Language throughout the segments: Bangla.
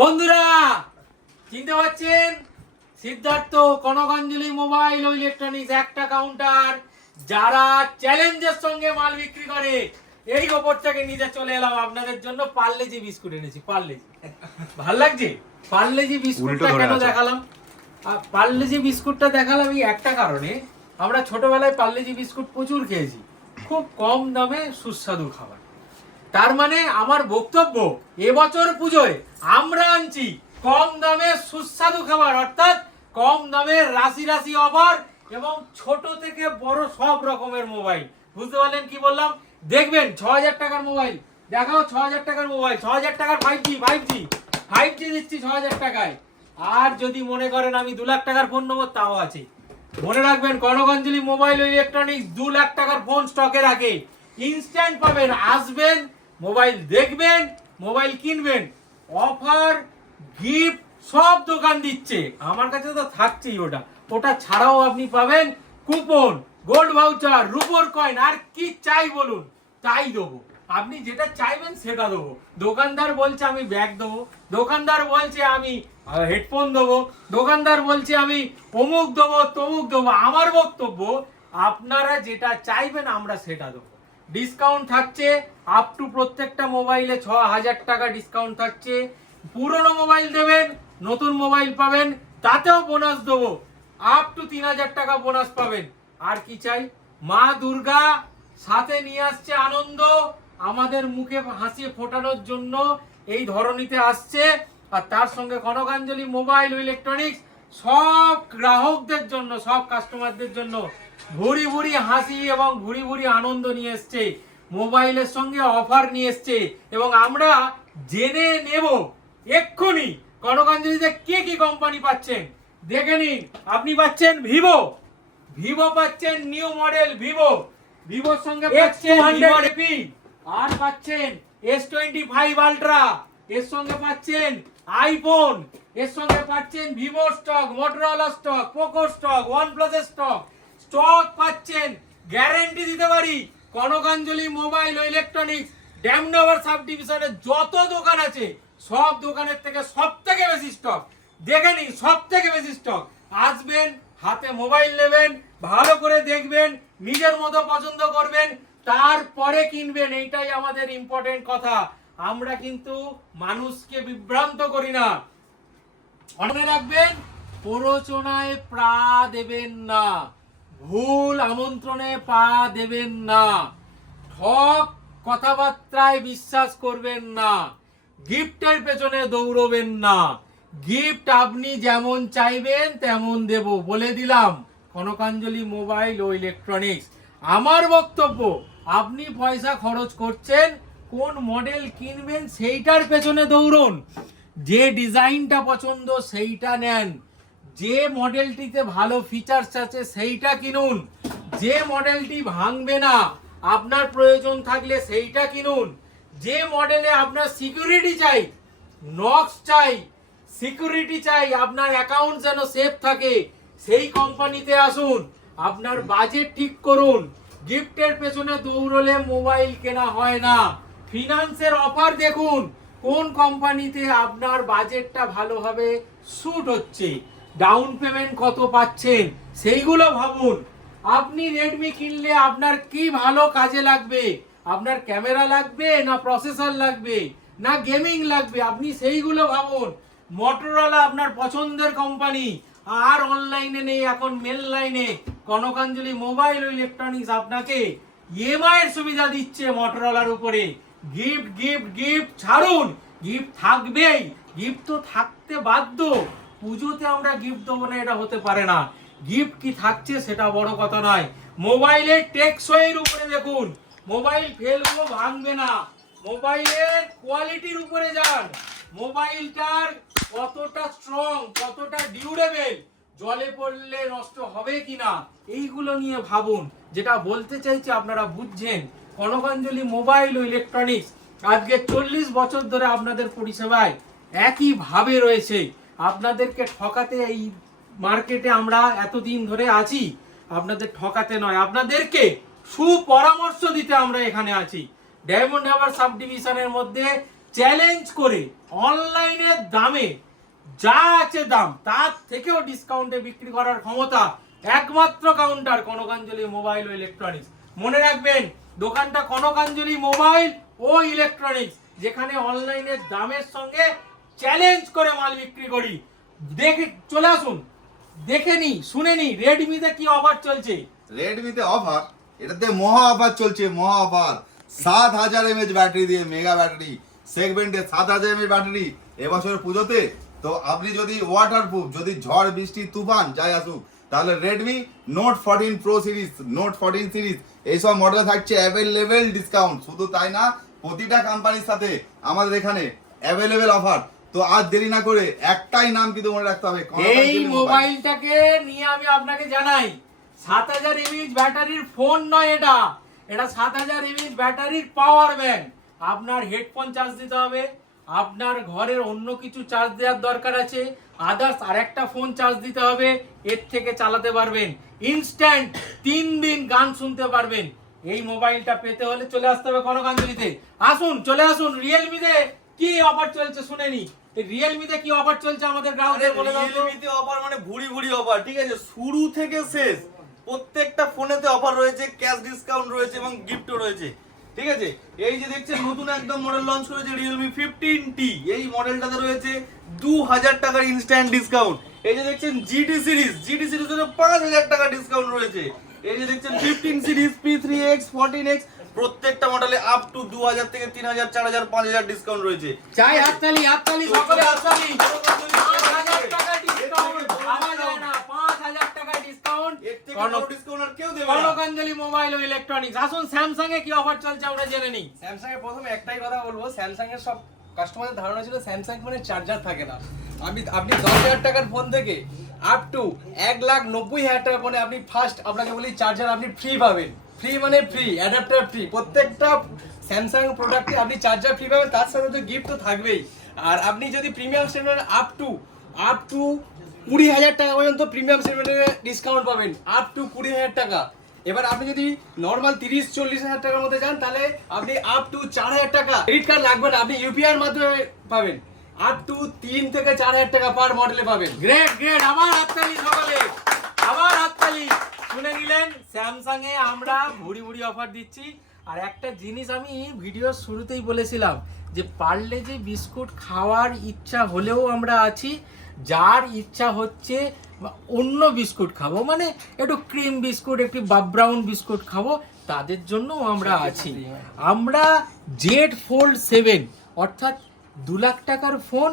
বন্ধুরা চিনতে পারছেন? সিদ্ধার্থ কনকাঞ্জলি মোবাইল ও ইলেকট্রনিক্স একটা কাউন্টার যারা চ্যালেঞ্জের সঙ্গে মাল বিক্রি করে এই গোপরটাকে নিতে চলে এলাম। আপনাদের জন্য পার্লেজি বিস্কুট এনেছি পার্লেজি। ভালো লাগছে? পার্লেজি বিস্কুটটা কেন দেখালাম? আর পার্লেজি বিস্কুটটা দেখালাম এই একটা কারণে আমরা ছোটবেলায় পার্লেজি বিস্কুট প্রচুর খেয়েছি। খুব কম দামে সুস্বাদু খাবার। তার মানে আমার বক্তব্য, এবছর পুজোয় আমরা আনছি কম দামে সুস্বাদু খাবার, অর্থাৎ কম দামে রাশি রাশি অফার এবং ছোট থেকে বড় সব রকমের মোবাইল বুঝতে পারলেন কি বললাম? দেখবেন, ছ হাজার টাকার মোবাইল দেখাও, ছ হাজার টাকার মোবাইল ছ হাজার টাকার five G five G five G দিচ্ছি ছ হাজার টাকায়। আর যদি মনে করেন আমি দু লাখ টাকার ফোন নেব, তাও আছে। মনে রাখবেন কনকাঞ্জলি মোবাইল ইলেকট্রনিক্স দু লাখ টাকার ফোন স্টকে রাখে। ইনস্ট্যান্ট পাবেন, আসবেন মোবাইল দেখবেন, মোবাইল কিনবেন, অফার, গিফট, সব দোকান দিচ্ছে। আমার কাছে তো থাকছেই ওটা। ওটা ছাড়াও আপনি পাবেন কুপন, গোল্ড ভাউচার, রুপোর কয়েন, আর কি চাই বলুন, তাই দেবো। আপনি যেটা চাইবেন সেটা দেবো। দোকানদার বলছে আমি ব্যাগ দেবো, দোকানদার বলছে আমি হেডফোন দেবো, দোকানদার বলছে আমি অমুক দেবো, তমুক দেবো। আমার বক্তব্য, আপনারা যেটা চাইবেন আমরা সেটা দেবো। ডিসকাউন্ট থাকছে আপ টু প্রত্যেকটা মোবাইলে ছ হাজার টাকা ডিসকাউন্ট থাকছে। পুরনো মোবাইল দেবেন, নতুন মোবাইল পাবেন, তাতেও বোনাস দেবো। আপ টু তিন হাজার টাকা বোনাস পাবেন। আর কি চাই? মা দুর্গা, সাথে নিয়ে আসছে আনন্দ, আমাদের মুখে হাসি ফোটানোর জন্য এই ধরনীতে আসছে। আর তার সঙ্গে কনকাঞ্জলি মোবাইল ইলেকট্রনিক্স সব গ্রাহকদের জন্য, সব কাস্টমারদের জন্য ভুরি ভুরি হাসি এবং ভুরি ভুরি আনন্দ নিয়ে এসছে। মোবাইলের সঙ্গে অফার নিয়ে এসছে এবং আমরা জেনে নেব এক্ষুনি কনকাঞ্জলিতে কি কি কোম্পানি পাচ্ছেন। দেখে নিন আপনি পাচ্ছেন ভিভো। ভিভো পাচ্ছেন নিউ মডেল ভিভো। ভিভোর সঙ্গে পাচ্ছেন ভিভো এপি আর পাচ্ছেন এস টোয়েন্টি ফাইভ আলট্রা এর সঙ্গে পাচ্ছেন আইফোন এর সঙ্গে পাচ্ছেন Vivo stock Motorola stock Poco stock OnePlus stock stock পাচ্ছেন, গ্যারেন্টি দিতে পারি। কনকাঞ্জলি মোবাইল ও ইলেকট্রনিক্স, ড্যামনগর সাব ডিভিশনের যত দোকান আছে, সব দোকানের থেকে সব থেকে বেশি স্টক। দেখে নিন সব থেকে বেশি স্টক। আসবেন, হাতে মোবাইল নেবেন, ভালো করে দেখবেন, নিজের মতো পছন্দ করবেন, তারপরে কিনবেন। এইটাই আমাদের ইম্পর্টেন্ট কথা। আমরা কিন্তু মানুষকে বিভ্রান্ত করি না। মনে রাখবেন, প্ররোচনায় প্রা দেবেন না। ভুল আমন্ত্রণে পা দেবেন না। ঠক কথাবার্তায় বিশ্বাস করবেন না। গিফটের পেছনে দৌড়বেন না। গিফট আপনি যেমন চাইবেন তেমন দেব, বলে দিলাম। কনকাঞ্জলি মোবাইল ও ইলেকট্রনিক্স। আমার বক্তব্য, আপনি পয়সা খরচ করছেন, কোন মডেল কিনবেন সেইটার পেছনে দৌড়ন। যে ডিজাইনটা পছন্দ সেইটা নেন। যে মডেলটিতে ভালো ফিচার্স আছে, সেইটা কিনুন। যে মডেলটি ভাঙবে না, আপনার প্রয়োজন থাকলে সেইটা কিনুন। যে মডেলে আপনার সিকিউরিটি চাই নক্স চাই সিকিউরিটি চাই, আপনার অ্যাকাউন্ট যেন সেফ থাকে, সেই কোম্পানিতে আসুন, আপনার বাজেট ঠিক করুন। গিফটের পেছনে দৌড়লে মোবাইল কেনা হয় না। ফিনান্সের অফার দেখুন, কোন কোম্পানিতে আপনার বাজেটটা ভালোভাবে স্যুট হচ্ছে। ডাউন পেমেন্ট কত পাচ্ছেন? সেইগুলো ভাবুন। আপনি রেডমি কিনলে আপনার কি ভালো কাজে লাগবে? আপনার ক্যামেরা লাগবে না প্রসেসর লাগবে? না গেমিং লাগবে? আপনি সেইগুলো ভাবুন। মোটরোলা আপনার পছন্দের কোম্পানি আর অনলাইনে নেই, এখন মেল লাইনে কনকাঞ্জলি মোবাইল ও ইলেকট্রনিক্স আপনাকে ইএমআই এর সুবিধা দিচ্ছে মোটরোলার উপরে। গিফট গিফট গিফট ছাড়ুন। গিফট থাকবেই। গিফট তো থাকতে বাধ্য। পুজোতে আমরা গিফট দেবো না, এটা হতে পারে না। গিফট কি থাকছে সেটা বড় কথা নয়। মোবাইলের টেকসইয়ের উপরে দেখুন। মোবাইল ফেলব ভাঙবে না। মোবাইলের কোয়ালিটির উপরে যান। মোবাইলটার কতটা স্ট্রং কতটা ডিউরেবল জলে পড়লে নষ্ট হবে কি না এইগুলো নিয়ে ভাবুন। যেটা বলতে চাইছি আপনারা বুঝছেন। কনকাঞ্জলি মোবাইল ও ইলেকট্রনিক্স আজকে চল্লিশ বছর ধরে আপনাদের পরিষেবায় একইভাবে রয়েছে। আপনাদেরকে ঠকাতে এই মার্কেটে আমরা এতদিন ধরে আছি, আপনাদের ঠকাতে নয়, আপনাদেরকে সুপরামর্শ দিতে আমরা এখানে আছি। ডায়মন্ড হারবার সাব ডিভিশনের মধ্যে চ্যালেঞ্জ করে অনলাইনের দামে যা আছে দাম, তার থেকেও ডিসকাউন্টে বিক্রি করার ক্ষমতা একমাত্র কাউন্টার কনকাঞ্জলি মোবাইল ও ইলেকট্রনিক্স মনে রাখবেন, দোকানটা কনকাঞ্জলি মোবাইল ও ইলেকট্রনিক্স যেখানে অনলাইনের দামের সঙ্গে চ্যালেঞ্জ করে মাল বিক্রি করি। দেখে, চলে আসুন। দেখে নি, শুনে নি রেডমিতে কি অফার চলছে? রেডমিতে অফার এটাতে মহা অফার চলছে, মহা অফার সাত হাজার এমএচ ব্যাটারি দিয়ে মেগা ব্যাটারি সেগমেন্টে সাত হাজার এমএচ ব্যাটারি এবছর পুজোতে। তো আপনি যদি ওয়াটারপ্রুফ যদি ঝড়, বৃষ্টি, তুফান, যাই আসুক, তাহলে Redmi Note fourteen Pro series Note fourteen series এইসব মডেল থাকছে অ্যাভেলেবেল ডিসকাউন্ট শুধু তাই না, প্রতিটা কোম্পানির সাথে আমাদের এখানে অ্যাভেলেবেল অফার তো আজ দেরি না করে একটাই নাম কিন্তু মনে রাখতে হবে এই মোবাইলটাকে নিয়ে আমি আপনাকে জানাই সাত হাজার এমএইচ ব্যাটারির ফোন নয় এটা। এটা সাত হাজার এমএইচ ব্যাটারির পাওয়ার ব্যাংক আপনার হেডফোন চার্জ দিতে হবে আপনার ঘরের অন্য কিছু চার্জ দেওয়ার দরকার আছে আদার্স আর একটা ফোন চার্জ দিতে হবে এর থেকে চালাতে পারবেন ইনস্ট্যান্ট তিন দিন গান শুনতে পারবেন। এই মোবাইলটা পেতে হলে চলে আসতে হবে কনকাঞ্জলিতে আসুন চলে আসুন রিয়েলমিতে কি অফার চলছে শুনে শুনেনি রিয়েলমিতে কি অফার চলছে আমাদের গ্রাহকদের বলে দাও রিয়েলমিতে অফার মানে ভুড়ি ভুড়ি অফার ঠিক আছে? শুরু থেকে শেষ, প্রত্যেকটা ফোনেতে অফার রয়েছে ক্যাশ ডিসকাউন্ট রয়েছে এবং গিফটও রয়েছে, ঠিক আছে? এই যে দেখছেন, নতুন একদম মডেল লঞ্চ করেছে রিয়েলমি ফিফটিন টি এই মডেলটাতে রয়েছে দু হাজার টাকার ইনস্ট্যান্ট ডিসকাউন্ট এই যে দেখছেন জিটি সিরিজ জিটি সিরিজের পাঁচ হাজার টাকা ডিসকাউন্ট রয়েছে। এই যে দেখছেন fifteen series P three X fourteen X প্রত্যেকটা মডেলে আপ টু দু হাজার থেকে তিন হাজার চার হাজার পাঁচ হাজার ডিসকাউন্ট রয়েছে চাই হাততালি হাততালি সকলে হাততালি মোবাইল ও ইলেকট্রনিক্স আসুন স্যামসাং এ কি অফার চলছে আমরা জেনে নিই। স্যামসাং এর প্রথমে একটাই কথা বলব স্যামসাং এর সব কাস্টমারদের ধারণা ছিল স্যামসাং ফোনে চার্জার থাকে না। আমি আপনি দশ হাজার টাকার ফোন থেকে আপ টু এক লাখ নব্বই হাজার টাকা ফোনে আপনি ফার্স্ট আপনাকে বলি চার্জার আপনি ফ্রি পাবেন। ফ্রি মানে ফ্রি অ্যাডাপ্টার ফ্রি প্রত্যেকটা স্যামসাং প্রোডাক্টে আপনি চার্জার ফ্রি পাবেন, তার সাথে তো গিফট তো থাকবেই। আর আপনি যদি premium segment up to up to কুড়ি হাজার টাকা পর্যন্ত প্রিমিয়াম সেগমেন্টে ডিসকাউন্ট পাবেন আপ টু কুড়ি হাজার টাকা। এবার আপনি যদি নর্মাল তিরিশ, চল্লিশ হাজার টাকার মধ্যে যান, তাহলে আপনি আপ টু চার হাজার টাকা ক্রেডিট কার্ড লাগবে না, আপনি ইউপিআই এর মাধ্যমে পাবেন। আপ টু তিন থেকে চার হাজার টাকা পার মডেলে পাবেন। গ্রেট গ্রেট আবার হাততালি সকলে শুনে নিলেন স্যামসাং এ আমরা ভুড়ি ভুড়ি অফার দিচ্ছি। আর একটা জিনিস আমি ভিডিওর শুরুতেই বলেছিলাম যে পারলে যে বিস্কুট খাওয়ার ইচ্ছা হলেও আমরা আছি যার ইচ্ছা হচ্ছে অন্য বিস্কুট খাব মানে একটু ক্রিম বিস্কুট একটু ব্রাউন বিস্কুট খাব তাদের জন্য আমরা আছি। আমরা জেড ফোল্ড সেভেন অর্থাৎ দু লাখ টাকার ফোন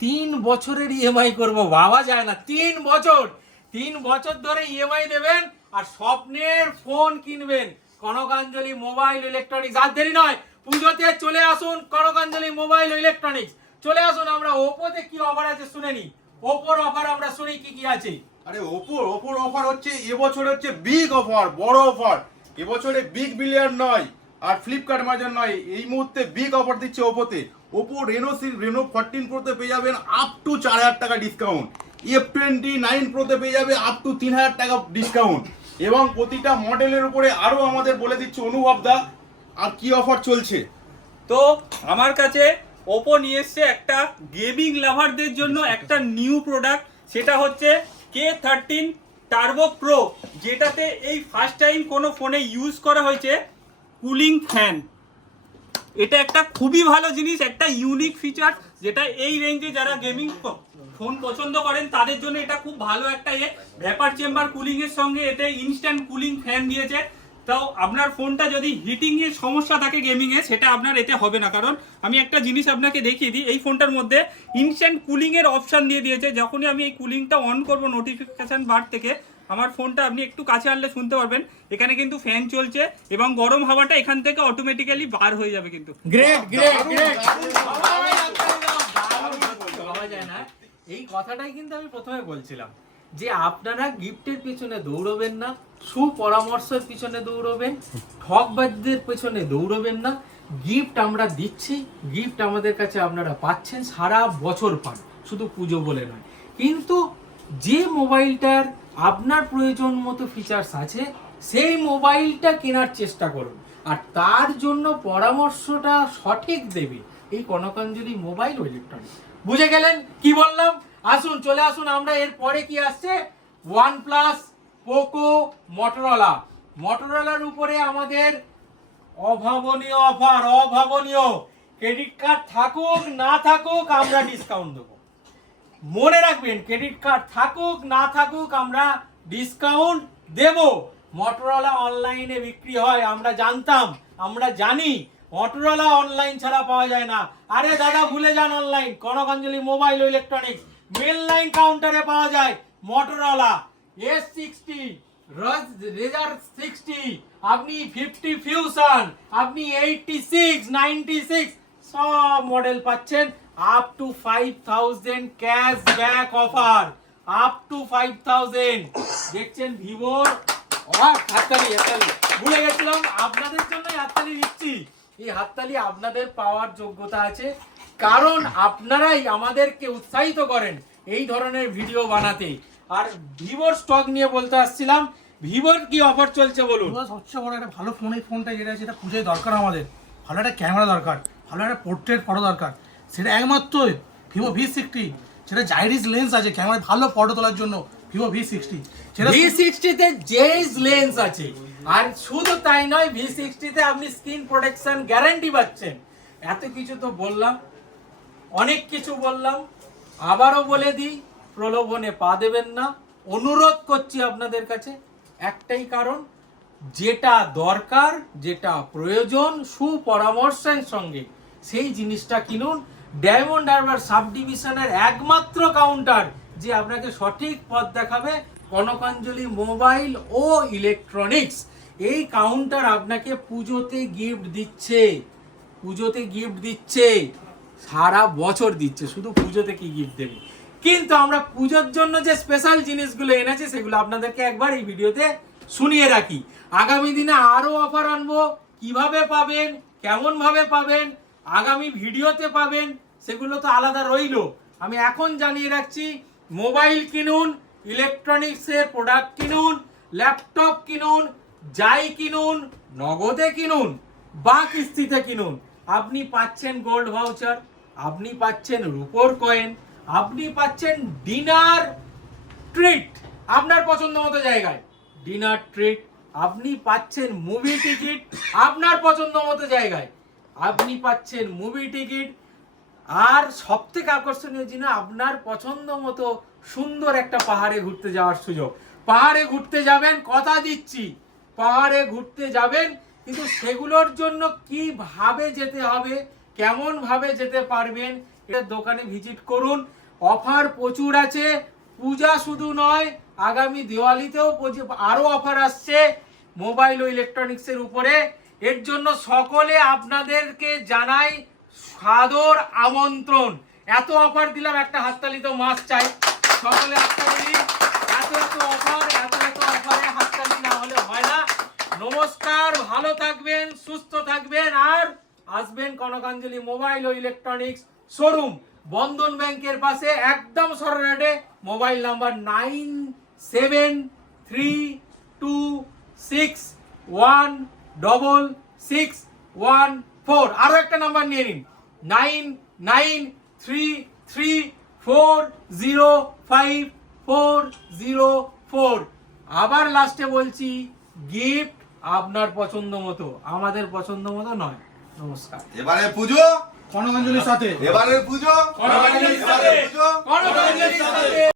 তিন বছরের ইএমআই করব ভাবা যায় না তিন বছর! তিন বছর ধরে ইএমআই দেবেন আর স্বপ্নের ফোন কিনবেন। কনকাঞ্জলি মোবাইল ইলেকট্রনিক্স আর দেরি নয়, পুজোতে চলে আসুন কনকাঞ্জলি মোবাইল ইলেকট্রনিক্স চলে আসুন, আমরা ওপোতে কি অফার আছে শুনে নি ওপোর অফার আমরা শুনি কি কি আছে। আরে, ওপোর ওপোর অফার হচ্ছে এবছর হচ্ছে বিগ অফার বড় অফার এবছরে বিগ বিলিয়ন নয়, আর ফ্লিপকার্ট মার্জার নয়, এই মুহূর্তে বিগ অফার দিচ্ছে ওপোতে। Oppo Reno C Reno fourteen প্রোতে পেয়ে যাবেন আপ টু চার হাজার টাকা ডিসকাউন্ট এফ টোয়েন্টি নাইন প্রোতে পেয়ে যাবে আপ টু তিন হাজার টাকা ডিসকাউন্ট এবং প্রতিটা মডেলের উপরে আরও আমাদের বলে দিচ্ছে অনুভব দা, আর কি অফার চলছে। তো আমার কাছে ওপো নিয়ে এসছে একটা গেমিং লাভারদের জন্য একটা নিউ প্রোডাক্ট সেটা হচ্ছে কে থার্টিন টার্বো প্রো যেটাতে এই ফার্স্ট টাইম কোনো ফোনে ইউজ করা হয়েছে কুলিং ফ্যান এটা একটা খুবই ভালো জিনিস, একটা ইউনিক ফিচার যেটা এই রেঞ্জে যারা গেমিং ফোন পছন্দ করেন তাদের জন্য এটা খুব ভালো একটা ইয়ে। ভ্যাপার চেম্বার কুলিং এর সঙ্গে এতে ইনস্ট্যান্ট কুলিং ফ্যান দিয়েছে। তাও আপনার ফোনটা যদি হিটিং এর সমস্যা থাকে গেমিং এ সেটা আপনার এতে হবে না। কারণ আমি একটা জিনিস আপনাকে দেখিয়ে দিই এই ফোনটার মধ্যে ইনস্ট্যান্ট কুলিং এর অপশন দিয়ে দিয়েছে। যখনই আমি এই কুলিংটা অন করব নোটিফিকেশন বার থেকে আমার ফোনটা আপনি একটু কাছে আনলে শুনতে পারবেন। এখানে কিন্তু ফ্যান চলছে এবং গরম হাওয়াটা এখান থেকে অটোমেটিক্যালি বার হয়ে যাবে কিন্তু। গ্রেট গ্রেট গ্রেট ভাবা যায় না। এই কথাটাই কিন্তু আমি প্রথমে বলছিলাম যে আপনারা গিফটের পিছনে দৌড়বেন না, সুপরামর্শের পিছনে দৌড়বেন, ঠকবাজদের পিছনে দৌড়বেন না। গিফট আমরা দিচ্ছি, গিফট আমাদের কাছে আপনারা পাচ্ছেন সারা বছর পান শুধু পুজো বলে নয়। কিন্তু যে মোবাইলটার আপনার প্রয়োজন মতো ফিচার্স আছে, সেই মোবাইলটা কেনার চেষ্টা করুন। আর তার জন্য পরামর্শটা সঠিক দেবে এই কনকাঞ্জলি মোবাইল ইলেকট্রনিক্স বুঝে গেলেন? কি বললাম? আসুন, চলে আসুন, আমরা এর পরে কি আসছে? ওয়ান প্লাস পোকো মটোরোলা মটোরোলার উপরে আমাদের অভাবনীয় অফার অভাবনীয়। ক্রেডিট কার্ড থাকুক, না থাকুক, আমরা ডিসকাউন্ট দেবো। মনে রাখবেন ক্রেডিট কার্ড থাকুক, না থাকুক, আমরা ডিসকাউন্ট দেব। মটোরোলা অনলাইনে বিক্রি হয়, আমরা জানতাম, আমরা জানি। মটোরোলা অনলাইন ছাড়া পাওয়া যায় না। আরে দাদা, ভুলে যান online Kanakanjali mobile electronics main line কাউন্টারে পাওয়া যায় Motorola S sixty Razr sixty আপনি ফিফটি ফিউশন আপনি এইটটি সিক্স নাইনটি সিক্স সব মডেল পাচ্ছেন। Up to five thousand cash back offer up to five thousand দেখছেন ভিভোর? হাততালি হাততালি। ভুলে গেছিলাম, আপনাদের জন্যই হাততালি দিচ্ছি। এই হাততালি আপনাদের পাওয়ার যোগ্যতা আছে। কারণ আপনারাই আমাদেরকে উৎসাহিত করেন এই ধরনের ভিডিও বানাতে। আর ভিভোর স্টক নিয়ে বলতে আসছিলাম ভিভোর কি অফার চলছে বলুন? সবচেয়ে বড় একটা ভালো ফোন এই ফোনটা যেটা আছে এটা পুজোয় দরকার আমাদের। ভালো একটা ক্যামেরা দরকার ভালো একটা পোর্ট্রেট ফটো দরকার। সেটা একমাত্র ভিভো ভি সিক্সটি সেটা জাইরিস লেন্স আছে ক্যামেরায় ভালো ফটো তোলার জন্য ভিভো ভি সিক্সটি সেটা ভি সিক্সটিতে জেইস লেন্স আছে। আর শুধু তাই নয় ভি সিক্সটিতে আপনি স্ক্রিন প্রোটেকশন গ্যারান্টি পাচ্ছেন। এত কিছু তো বললাম, অনেক কিছু বললাম, আবারও বলে দিই, প্রলোভনে পা দেবেন না। অনুরোধ করছি আপনাদের কাছে, একটাই কারণ, যেটা দরকার, যেটা প্রয়োজন, সুপরামর্শের সঙ্গে, সেই জিনিসটা কিনুন। ডায়মন্ড হারবার সাব ডিভিশনের একমাত্র কাউন্টার যে আপনাকে সঠিক পথ দেখাবে, কনকাঞ্জলি মোবাইল ও ইলেকট্রনিক্স এই কাউন্টার আপনাকে পুজোতে গিফট দিচ্ছে। পুজোতে গিফট দিচ্ছে। সারা বছর দিচ্ছে। শুধু পুজোতে কি গিফট দেবে? কিন্তু আমরা পুজোর জন্য যে স্পেশাল জিনিসগুলো এনেছি, সেগুলো আপনাদেরকে একবার এই ভিডিওতে শুনিয়ে রাখি। আগামী দিনে আরও অফার আনব। কীভাবে পাবেন? কেমন ভাবে পাবেন? আগামী ভিডিওতে পাবেন? সেগুলো তো আলাদা রইল। আমি এখন জানিয়ে রাখছি মোবাইল কিনুন ইলেকট্রনিক্সের প্রোডাক্ট কিনুন ল্যাপটপ কিনুন যাই কিনুন, নগদে কিনুন বা কিস্তিতে কিনুন। আপনি পাচ্ছেন গোল্ড ভাউচার আপনি পাচ্ছেন রুপোর কয়েন আপনি পাচ্ছেন ডিনার ট্রিট আপনার পছন্দ মতো জায়গায়। ডিনার ট্রিট আপনি পাচ্ছেন মুভি টিকিট আপনার পছন্দ মতো জায়গায়। আপনি পাচ্ছেন মুভি টিকিট আর সব থেকে আকর্ষণীয় জিনিস, আপনার পছন্দ মতো সুন্দর একটা পাহাড়ে ঘুরতে যাওয়ার সুযোগ। পাহাড়ে ঘুরতে যাবেন, কথা দিচ্ছি। পাহাড়ে ঘুরতে যাবেন, কিন্তু সেগুলোর জন্য কীভাবে যেতে হবে কেমন ভাবে যেতে পারবেন, এটা দোকানে ভিজিট করুন। অফার প্রচুর আছে, পূজা শুধু নয়, আগামী দিওয়ালিতেও প্রচুর- আরও অফার আসছে মোবাইল ও ইলেকট্রনিক্সের উপরে। এর জন্য সকলে আপনাদেরকে জানাই সাদর আমন্ত্রণ। এত অফার দিলাম, একটা হাততালি তো মাছ চাই। সকলে হাততালি এত এত অফার, এত এত অফারে হাততালি না হলে হয় না নমস্কার, ভালো থাকবেন, সুস্থ থাকবেন, আর আসবেন কনকাঞ্জলি মোবাইল ও ইলেকট্রনিক্স শোরুম। বন্ধন ব্যাংকের পাশে একদম সররাটে mobile number nine seven three two six one double six one four. আরও একটা নাম্বার নিয়ে নিন। Nine nine three three four zero five four zero four. আবার লাস্টে বলছি গিফট আপনার পছন্দ মতো আমাদের পছন্দ মতো নয়। নমস্কার। এবারে পুজো কনকাঞ্জলির সাথে। এবারে পুজো কনকাঞ্জলির সাথে। পুজো কনকাঞ্জলির সাথে।